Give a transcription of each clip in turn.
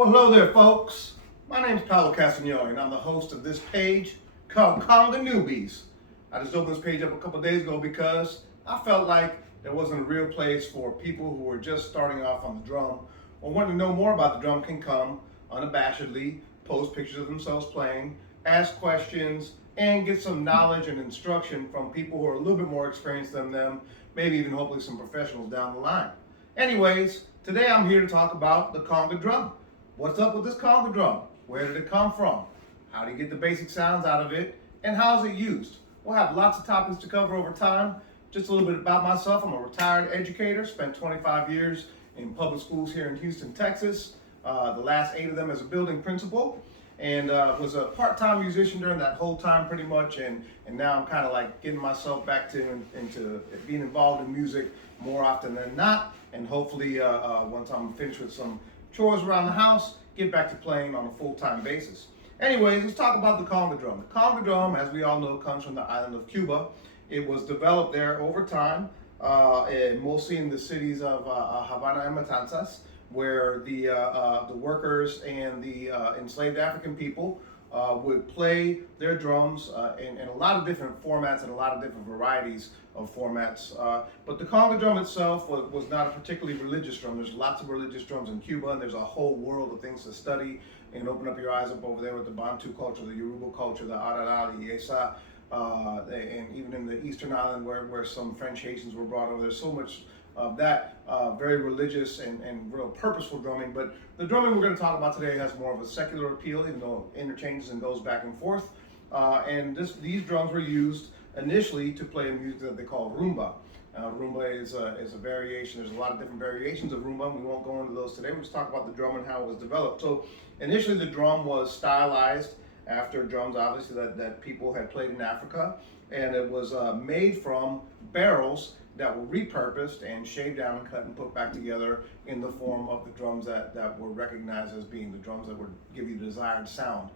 Well, hello there, folks. My name is Paolo Castagnoli, and I'm the host of this page called Conga Newbies. I just opened this page up a couple days ago because I felt like there wasn't a real place for people who were just starting off on the drum or wanting to know more about the drum can come unabashedly, post pictures of themselves playing, ask questions, and get some knowledge and instruction from people who are a little bit more experienced than them, maybe even hopefully some professionals down the line. Anyways, today I'm here to talk about the conga drum. What's up with this conga drum? Where did it come from? How do you get the basic sounds out of it? And how is it used? We'll have lots of topics to cover over time. Just a little bit about myself. I'm a retired educator, spent 25 years in public schools here in Houston, Texas. The last 8 of them as a building principal. And was a part-time musician during that whole time pretty much. And now I'm kind of like getting myself back into being involved in music more often than not. And hopefully once I'm finished with some chores around the house, get back to playing on a full-time basis. Anyways, let's talk about the conga drum. The conga drum, as we all know, comes from the island of Cuba. It was developed there over time, mostly in the cities of Havana and Matanzas, where the workers and the enslaved African people would play their drums in a lot of different formats and a lot of different varieties of formats. But the conga drum itself was not a particularly religious drum. There's lots of religious drums in Cuba, and there's a whole world of things to study and open up your eyes up over there with the Bantu culture, the Yoruba culture, the Arara, the Esa, and even in the Eastern Island where some French Haitians were brought over. There's so much of that very religious and real purposeful drumming. But the drumming we're going to talk about today has more of a secular appeal, even though it interchanges and goes back and forth. And these drums were used initially to play music that they call rumba. Rumba is a variation. There's a lot of different variations of rumba, and we won't go into those today. We'll just talk about the drum and how it was developed. So initially the drum was stylized after drums, obviously, that people had played in Africa. And it was made from barrels that were repurposed and shaved down and cut and put back together in the form of the drums that were recognized as being the drums that would give you the desired sound.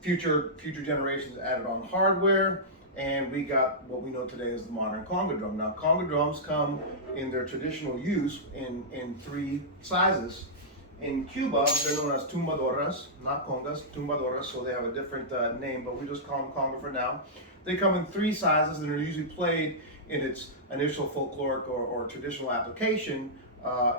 Future generations added on hardware, and we got what we know today as the modern conga drum. Now, conga drums come in their traditional use in 3 sizes. In Cuba, they're known as tumbadoras, not congas, tumbadoras, so they have a different name, but we just call them conga for now. They come in 3 sizes and are usually played in its initial folkloric or traditional application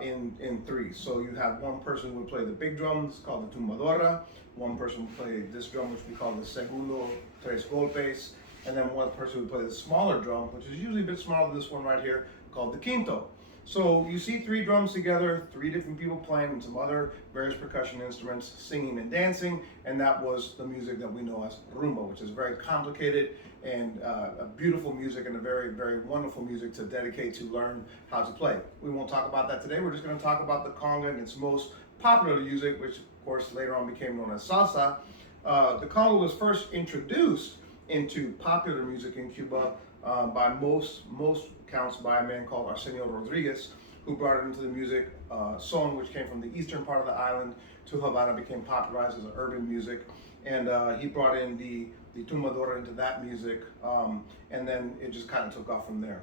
in 3. So you have one person who would play the big drum, it's called the tumbadora. One person would play this drum, which we call the segundo, tres golpes. And then one person would play the smaller drum, which is usually a bit smaller than this one right here, called the quinto. So you see 3 drums together, 3 different people playing, and some other various percussion instruments, singing and dancing, and that was the music that we know as rumba, which is very complicated and a beautiful music and a very, very wonderful music to dedicate to learn how to play. We won't talk about that today. We're just going to talk about the conga and its most popular music, which of course later on became known as salsa. The conga was first introduced into popular music in Cuba by most counts by a man called Arsenio Rodriguez, who brought it into the music. Son, which came from the eastern part of the island to Havana, became popularized as urban music, and he brought in the tumbadora into that music, and then it just kind of took off from there.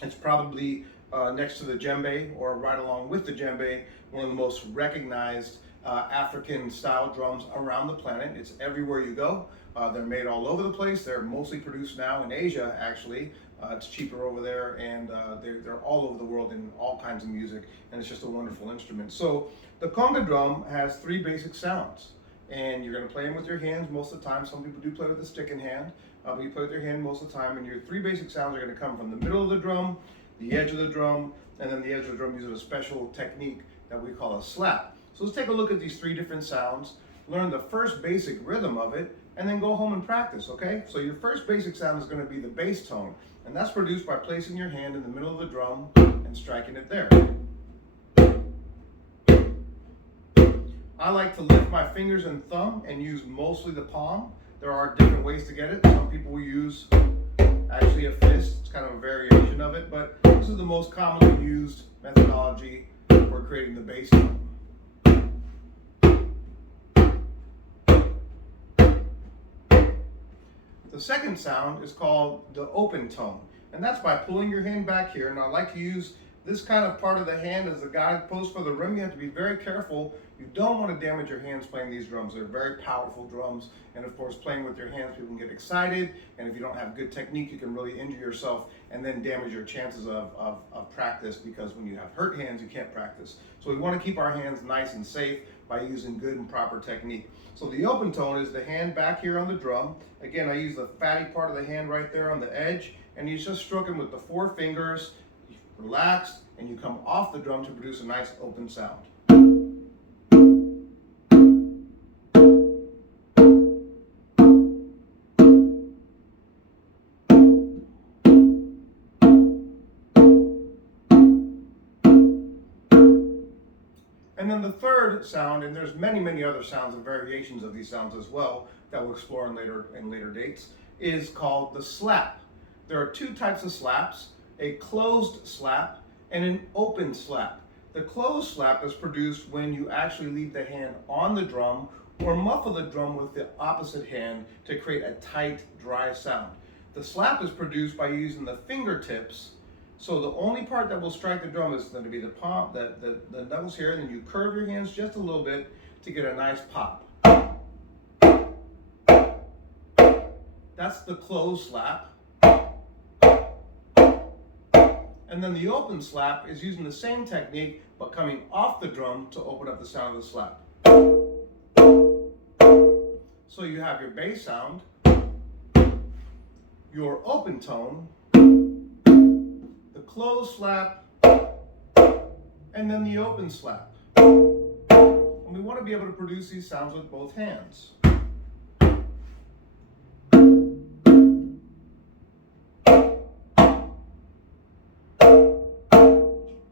It's probably next to the djembe, or right along with the djembe, one of the most recognized African style drums around the planet. It's everywhere you go. They're made all over the place. They're mostly produced now in Asia, actually. It's cheaper over there, and they're all over the world in all kinds of music, and it's just a wonderful instrument. So the conga drum has 3 basic sounds, and you're going to play them with your hands most of the time. Some people do play with a stick in hand, but you play with your hand most of the time, and your 3 basic sounds are going to come from the middle of the drum, the edge of the drum, and then the edge of the drum using a special technique that we call a slap. So let's take a look at these 3 different sounds, learn the first basic rhythm of it, and then go home and practice, okay? So your first basic sound is going to be the bass tone, and that's produced by placing your hand in the middle of the drum and striking it there. I like to lift my fingers and thumb and use mostly the palm. There are different ways to get it. Some people will use actually a fist. It's kind of a variation of it, but this is the most commonly used methodology for creating the bass tone. The second sound is called the open tone, and that's by pulling your hand back here, and I like to use This kind of part of the hand is the guidepost for the rim. You have to be very careful. You don't want to damage your hands playing these drums. They're very powerful drums. And of course, playing with your hands, people can get excited. And if you don't have good technique, you can really injure yourself and then damage your chances of practice, because when you have hurt hands, you can't practice. So we want to keep our hands nice and safe by using good and proper technique. So the open tone is the hand back here on the drum. Again, I use the fatty part of the hand right there on the edge, and you just stroke it with the 4 fingers, relaxed, and you come off the drum to produce a nice open sound. And then the third sound, and there's many other sounds and variations of these sounds as well that we'll explore in later dates, is called the slap. There are 2 types of slaps, a closed slap and an open slap. The closed slap is produced when you actually leave the hand on the drum or muffle the drum with the opposite hand to create a tight, dry sound. The slap is produced by using the fingertips. So the only part that will strike the drum is going to be the palm, the knuckles here, and then you curve your hands just a little bit to get a nice pop. That's the closed slap. And then the open slap is using the same technique, but coming off the drum to open up the sound of the slap. So you have your bass sound, your open tone, the closed slap, and then the open slap. And we want to be able to produce these sounds with both hands.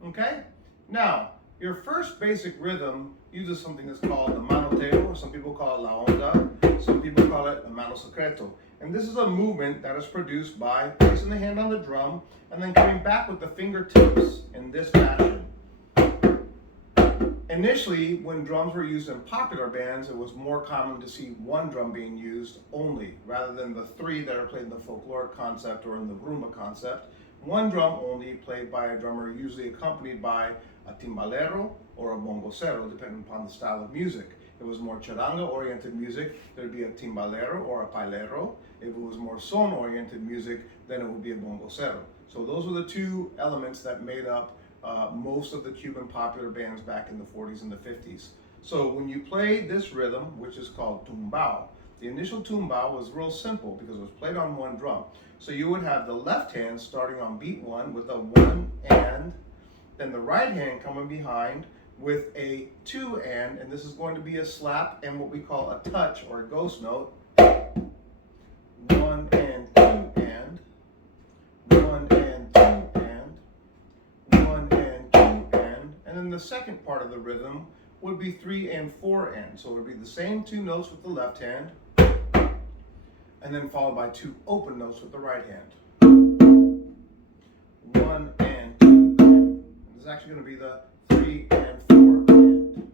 Okay? Now, your first basic rhythm uses something that's called the manoteo, or some people call it la onda, some people call it the mano secreto. And this is a movement that is produced by placing the hand on the drum and then coming back with the fingertips in this fashion. Initially, when drums were used in popular bands, it was more common to see one drum being used only, rather than the 3 that are played in the folkloric concept or in the rumba concept. One drum only, played by a drummer, usually accompanied by a timbalero or a bongocero, depending upon the style of music. If it was more charanga-oriented music, there'd be a timbalero or a pailero. If it was more son-oriented music, then it would be a bongocero. So those were the 2 elements that made up most of the Cuban popular bands back in the 40s and the 50s. So when you play this rhythm, which is called tumbao, the initial tumbao was real simple because it was played on one drum. So you would have the left hand starting on beat 1 with a 1 and, then the right hand coming behind with a 2 and this is going to be a slap and what we call a touch or a ghost note. 1 and 2 and, 1 and 2 and, 1 and 2 and then the second part of the rhythm would be 3 and 4 and. So it would be the same 2 notes with the left hand, and then followed by 2 open notes with the right hand. 1 and 2 and. This is actually going to be the 3 and 4 and.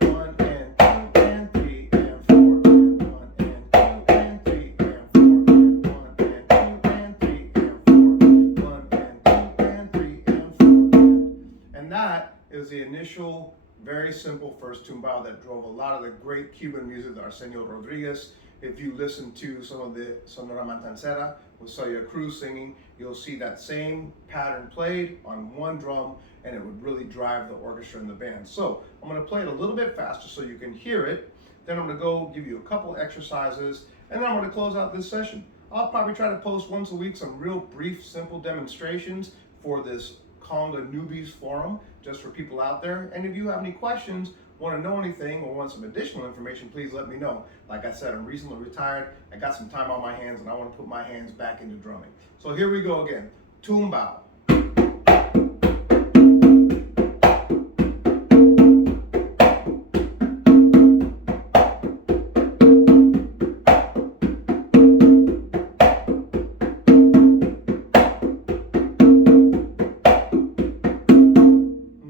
1 and 2 and 3 and 4 and. 1 and 2 and 3 and 4 and. 1 and 2 and 3 and 4 and. 1 and 2 and 3 and 4 and. And that is the initial, very simple first tumbao that drove a lot of the great Cuban music, Arsenio Rodriguez. If you listen to some of the Sonora Matancera with Celia Cruz singing, you'll see that same pattern played on one drum, and it would really drive the orchestra and the band. So I'm going to play it a little bit faster so you can hear it. Then I'm going to go give you a couple exercises, and then I'm going to close out this session. I'll probably try to post once a week some real brief, simple demonstrations for this Conga Newbies forum, just for people out there. And if you have any questions, want to know anything, or want some additional information, please let me know. Like I said, I'm recently retired. I got some time on my hands, and I want to put my hands back into drumming. So here we go again. Tumbao.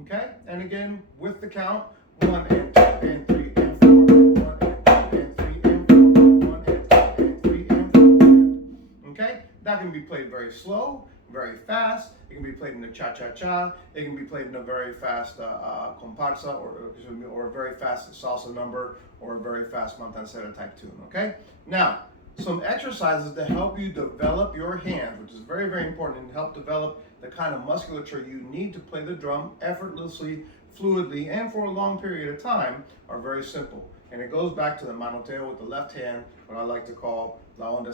Okay, and again with the count. 1 and 2 and 3 and 4 and 1 and 2 and 3 and 4 and 1 and 2 and 3 and 4 and. Okay? That can be played very slow, very fast. It can be played in a cha-cha-cha. It can be played in a very fast comparsa or a very fast salsa number or a very fast matancera type tune, okay? Now, some exercises to help you develop your hands, which is very, very important, and help develop the kind of musculature you need to play the drum effortlessly, fluidly, and for a long period of time, are very simple. And it goes back to the manoteo with the left hand, what I like to call la onda,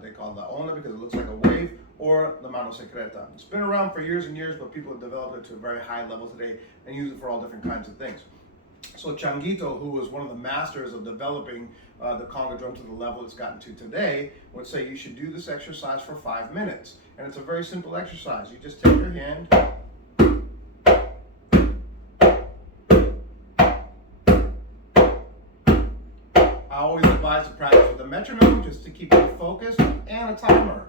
they call it la onda because it looks like a wave, or the mano secreta. It's been around for years and years, but people have developed it to a very high level today and use it for all different kinds of things. So Changuito, who was one of the masters of developing the conga drum to the level it's gotten to today, would say you should do this exercise for 5 minutes. And it's a very simple exercise. You just take your hand, I always advise to practice with a metronome just to keep you focused and a timer.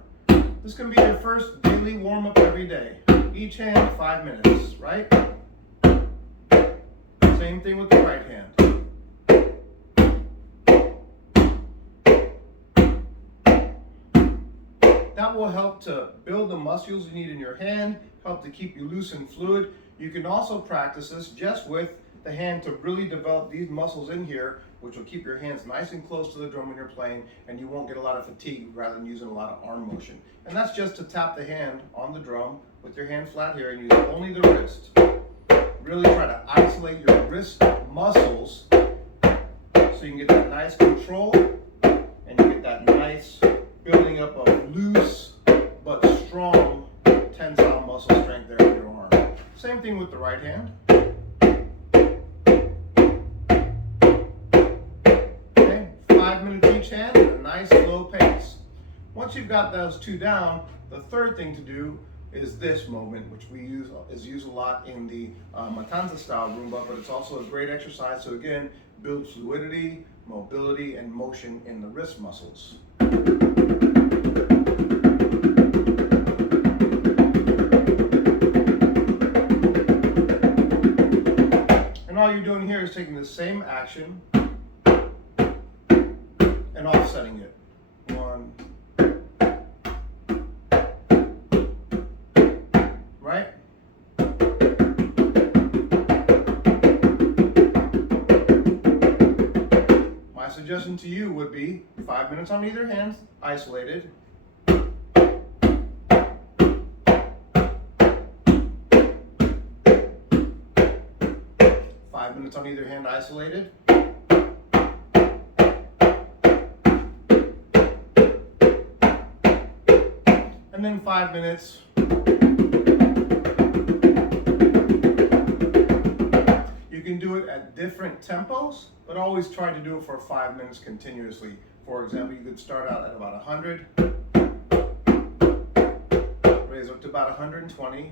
This can be your first daily warm-up every day. Each hand, 5 minutes, right? Same thing with the right hand. That will help to build the muscles you need in your hand, help to keep you loose and fluid. You can also practice this just with the hand to really develop these muscles in here, which will keep your hands nice and close to the drum when you're playing, and you won't get a lot of fatigue rather than using a lot of arm motion. And that's just to tap the hand on the drum with your hand flat here and use only the wrist. Really try to isolate your wrist muscles so you can get that nice control and you get that nice building up of loose but strong tensile muscle strength there in your arm. Same thing with the right hand. Okay, 5 minutes each hand at a nice slow pace. Once you've got those two down, the third thing to do is this movement, which is used a lot in the matanza style rumba, but it's also a great exercise to again build fluidity, mobility, and motion in the wrist muscles. And all you're doing here is taking the same action and offsetting it. 1, right? My suggestion to you would be 5 minutes on either hand, isolated. 5 minutes on either hand, isolated. And then 5 minutes. You can do it at different tempos, but always try to do it for 5 minutes continuously. For example, you could start out at about 100, raise up to about 120,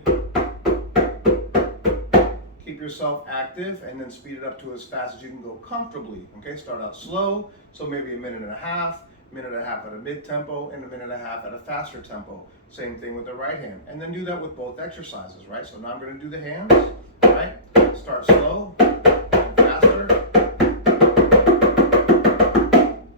keep yourself active, and then speed it up to as fast as you can go comfortably. Okay, start out slow, so maybe a minute and a half at a mid-tempo, and a minute and a half at a faster tempo. Same thing with the right hand. And then do that with both exercises, right? So now I'm going to do the hands, right? Start slow, and faster.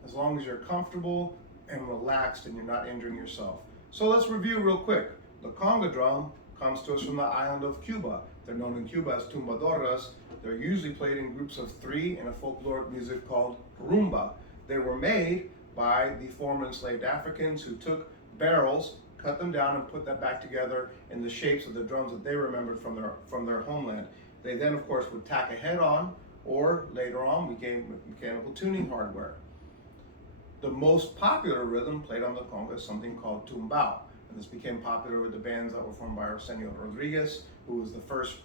As long as you're comfortable and relaxed and you're not injuring yourself. So let's review real quick. The conga drum comes to us from the island of Cuba. They're known in Cuba as tumbadoras. They're usually played in groups of 3 in a folkloric music called rumba. They were made by the former enslaved Africans who took barrels, cut them down, and put them back together in the shapes of the drums that they remembered from their homeland. They then, of course, would tack a head on, or later on became mechanical tuning hardware. The most popular rhythm played on the conga is something called tumbao, and this became popular with the bands that were formed by Arsenio Rodriguez, who was the first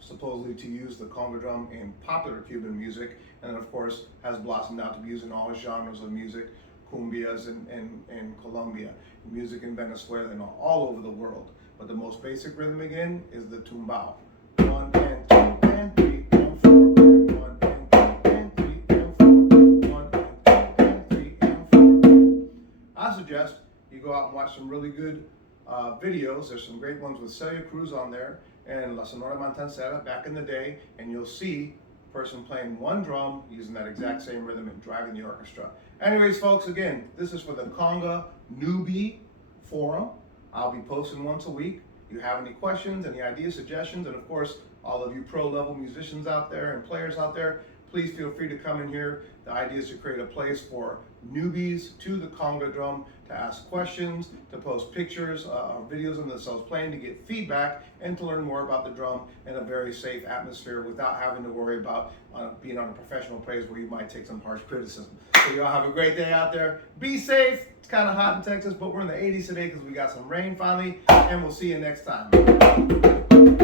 supposedly to use the conga drum in popular Cuban music, and then of course has blossomed out to be used in all genres of music, cumbias in Colombia, music in Venezuela, and all over the world. But the most basic rhythm again is the tumbao. 1 and 2 and 3 and 4, 1 and 2 and 3 and 4, 1 and 2 and 3 and 4. I suggest you go out and watch some really good videos. There's some great ones with Celia Cruz on there and La Sonora Matancera back in the day, and you'll see a person playing one drum using that exact same rhythm and driving the orchestra. Anyways, folks, again, this is for the conga Newbie forum. I'll be posting once a week. You have any questions, any ideas, suggestions, and of course, all of you pro level musicians out there and players out there, please feel free to come in here. The idea is to create a place for newbies to the conga drum to ask questions, to post pictures or videos of themselves playing, to get feedback, and to learn more about the drum in a very safe atmosphere without having to worry about being on a professional place where you might take some harsh criticism. So y'all have a great day out there. Be safe. It's kind of hot in Texas, but we're in the 80s today because we got some rain finally, and we'll see you next time.